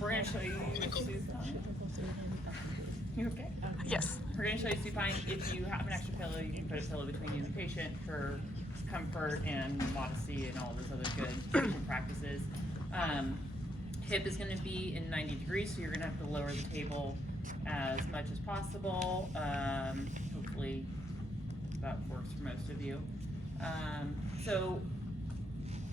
We're going to show you supine. You okay? Yes. We're going to show you supine. If you have an extra pillow, you can put a pillow between you and the patient for comfort and modesty and all those other good patient practices. Hip is going to be in 90 degrees, so you're going to have to lower the table as much as possible. Hopefully that works for most of you. So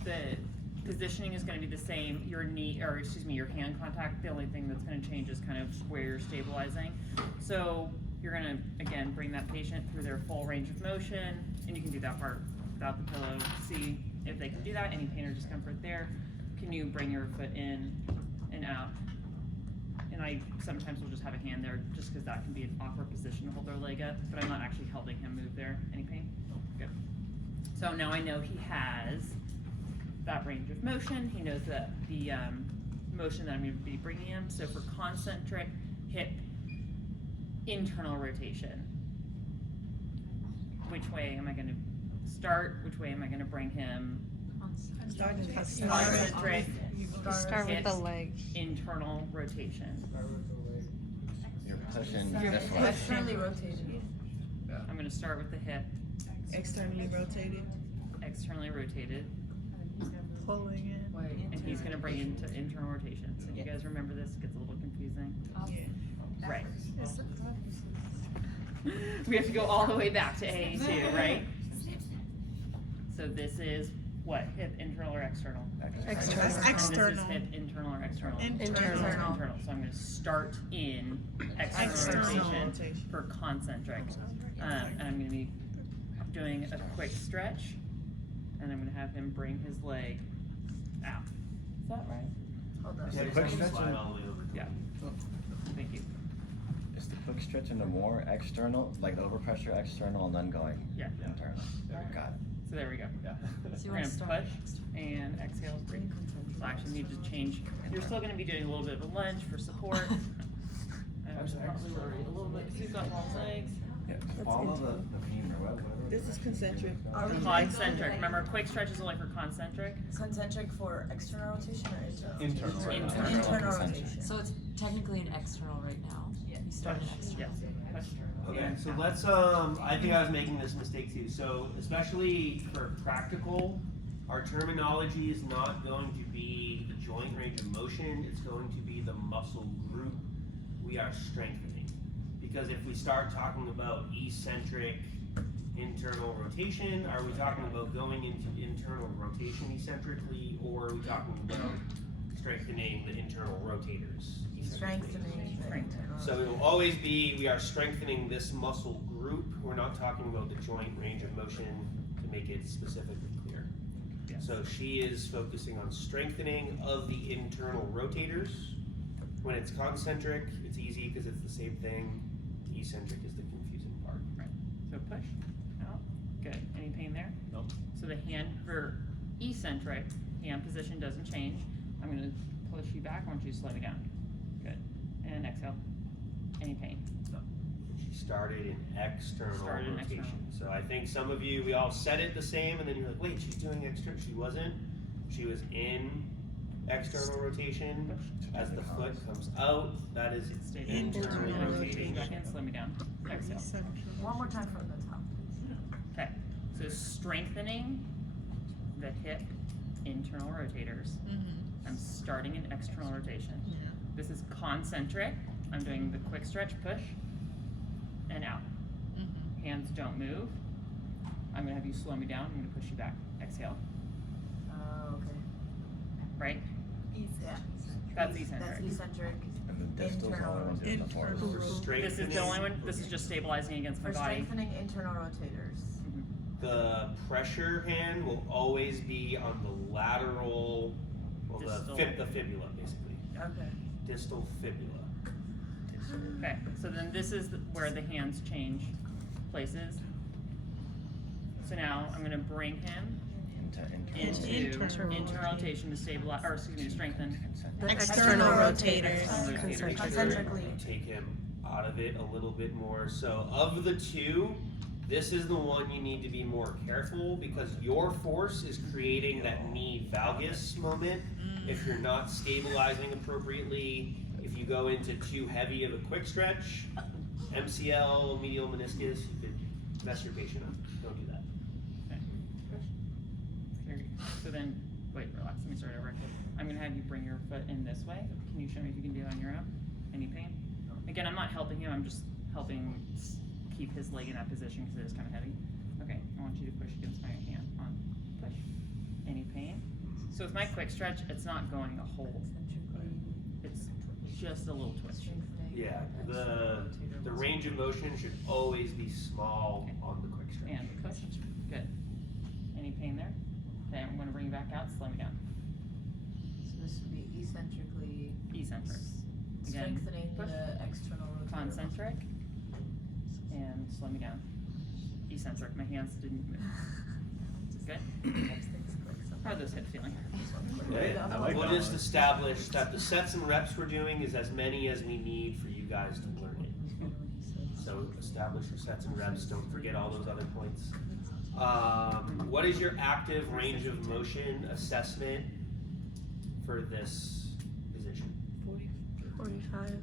the positioning is going to be the same. Your knee, or excuse me, your hand contact, the only thing that's going to change is kind of where you're stabilizing. So you're going to, again, bring that patient through their full range of motion, and you can do that part without the pillow. See if they can do that. Any pain or discomfort there. Can you bring your foot in and out? And I sometimes will just have a hand there just because that can be an awkward position to hold their leg up, but I'm not actually helping him move there. Any pain? Good. So now I know he has that range of motion. He knows that the motion that I'm going to be bringing him. So for concentric hip internal rotation, which way am I going to start? Which way am I going to bring him? Start with Hip the leg. Internal rotation. You're pushing this way. Externally rotated. I'm going to start with the hip. Externally rotated. Externally rotated. Pulling in. And he's going to bring into internal rotation. So if you guys remember this, it gets a little confusing. Yeah. Right. We have to go all the way back to A2, right? So this is what? Hip internal or external? External. This is hip internal or external? Internal. Internal. So I'm going to start in external rotation for concentric. And I'm going to be doing a quick stretch. And I'm going to have him bring his leg out. Is that right? Hold on. Is it a quick stretch? Yeah. Thank you. Is the quick stretch into more external, like overpressure external, and then going internal? Got it. So there we go. So We're going to push and exhale. Breathe. So I actually need to change. You're still going to be doing a little bit of a lunge for support. Probably worry a little bit because you've got long legs. Yeah, follow the femur, whatever. This is concentric. Concentric. Remember, quick stretch is only for concentric. Concentric for external rotation or internal? Internal. Internal rotation. So it's technically an external right now. Yeah. You start an external. Yes. Push. Okay, so let's, I think I was making this mistake too. So especially for practical, our terminology is not going to be the joint range of motion, it's going to be the muscle group we are strengthening. Because if we start talking about eccentric internal rotation, are we talking about going into internal rotation eccentrically, or are we talking about strengthening the internal rotators? Strengthening the internal. So it will always be, we are strengthening this muscle group. We're not talking about the joint range of motion to make it specifically clear. Yes. So she is focusing on strengthening of the internal rotators. When it's concentric, it's easy because it's the same thing. Eccentric is the confusing part. Right. So push. Out. Good. Any pain there? Nope. So the hand for eccentric, hand position doesn't change. I'm going to push you back. I want you to slow me down. Good. And exhale. Any pain? No. She started in external Started in rotation. external. So I think some of you, we all said it the same, and then you're like, wait, she's doing external. She wasn't. She was in external rotation. As the foot comes out, that is internal rotating. Back in. Slow me down. Exhale. One more time from the top. Okay. So strengthening the hip internal rotators. I'm starting in external rotation. This is concentric. I'm doing the quick stretch, push, and out. Hands don't move. I'm going to have you slow me down. I'm going to push you back. Exhale. Oh, okay. Right? Yeah. That's eccentric. That's eccentric. And the distal Internal one is before. For This is strengthening, the only one. This is just stabilizing against my For body. strengthening internal rotators. the pressure hand will always be on the lateral, well, Distal. the fibula, basically. Okay. Distal fibula. Okay, so then this is where the hands change places. So now I'm gonna bring him into internal rotation to stabilize, or excuse me, to strengthen. External rotators. External rotators. Concentrically. Take him out of it a little bit more. So of the two, This is the one you need to be more careful because your force is creating that knee valgus moment. If you're not stabilizing appropriately, if you go into too heavy of a quick stretch, MCL, medial meniscus, you could mess your patient up. Don't do that. Very good. So then, wait, relax, let me start over. I'm gonna have you bring your foot in this way. Can you show me if you can do it on your own? Any pain? Again, I'm not helping him, I'm just helping keep his leg in that position because it is kind of heavy. Okay, I want you to push against my hand on push. Any pain? So with my quick stretch, it's not going a whole, it's just a little twitch. Yeah, the range of motion should always be small on the quick stretch. And push, good. Any pain there? Okay, I'm gonna bring you back out, slow me down. So this would be eccentrically Eccentric. Again, strengthening push. the external rotator. Concentric. And slow me down. Eccentric, my hands didn't move. Good? How are those hips feeling? We'll just establish that the sets and reps we're doing is as many as we need for you guys to learn it. So establish your sets and reps, don't forget all those other points. What is your active range of motion assessment for this position? 45.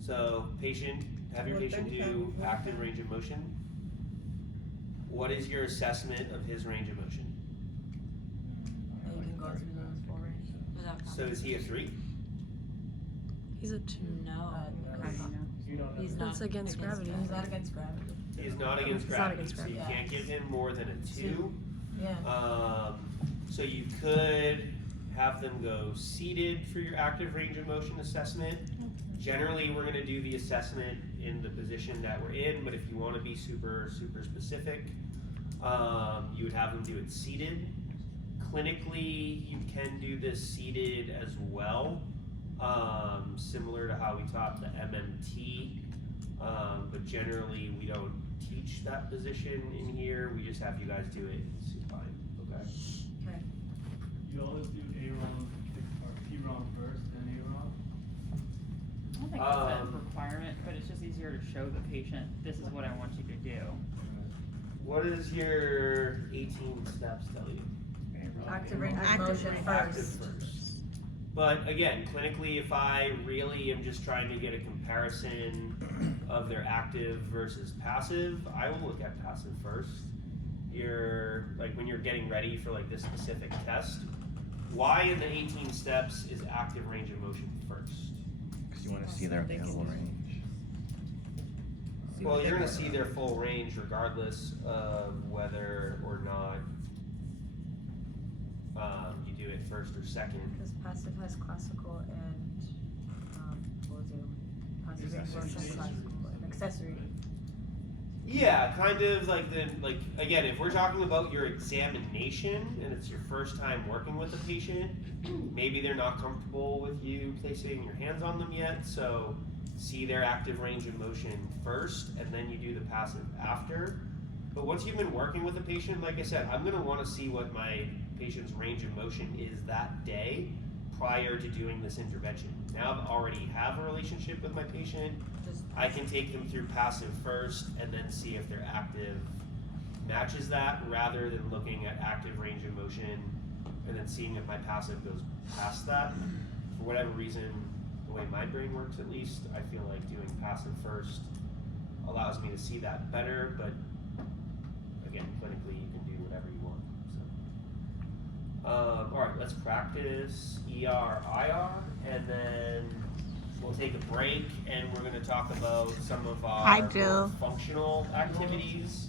So patient, have your patient do active range of motion. What is your assessment of his range of motion? And you can go through those full range. Without So is he a 3? He's a 2. No. How do you know? He's not That's against gravity. He's not against gravity. He is not against He's not gravity, against so you gravity. can't give him more than a 2. Yeah. So you could have them go seated for your active range of motion assessment. Generally, we're gonna do the assessment in the position that we're in, but if you wanna be super specific, you would have them do it seated. Clinically, you can do this seated as well, similar to how we taught the MMT, but generally we don't teach that position in here, we just have you guys do it in supine, okay? You always do A-round or P-round first, then A-round? I don't think that's a requirement, but it's just easier to show the patient, this is what I want you to do. What does your 18 steps tell you? Active range of Active motion range. Active first. first. But again, clinically, if I really am just trying to get a comparison of their active versus passive, I will look at passive first. You're like when you're getting ready for like this specific test, why in the 18 steps is active range of motion first? Because you want to see their available range. Well, you're gonna see their full range regardless of whether or not you do it first or second. Because passive has classical and we'll do passive range of motion, classical and accessory. Yeah, kind of like again, if we're talking about your examination and it's your first time working with a patient, maybe they're not comfortable with you placing your hands on them yet, so see their active range of motion first and then you do the passive after. But once you've been working with a patient, like I said, I'm gonna wanna see what my patient's range of motion is that day prior to doing this intervention. Now I already have a relationship with my patient, I can take them through passive first and then see if their active matches that rather than looking at active range of motion and then seeing if my passive goes past that. For whatever reason, the way my brain works at least, I feel like doing passive first allows me to see that better, but again, clinically you can do whatever you want. So. Alright, let's practice ER, IR, and then we'll take a break and we're going to talk about some of our Hi, Jill. more functional activities.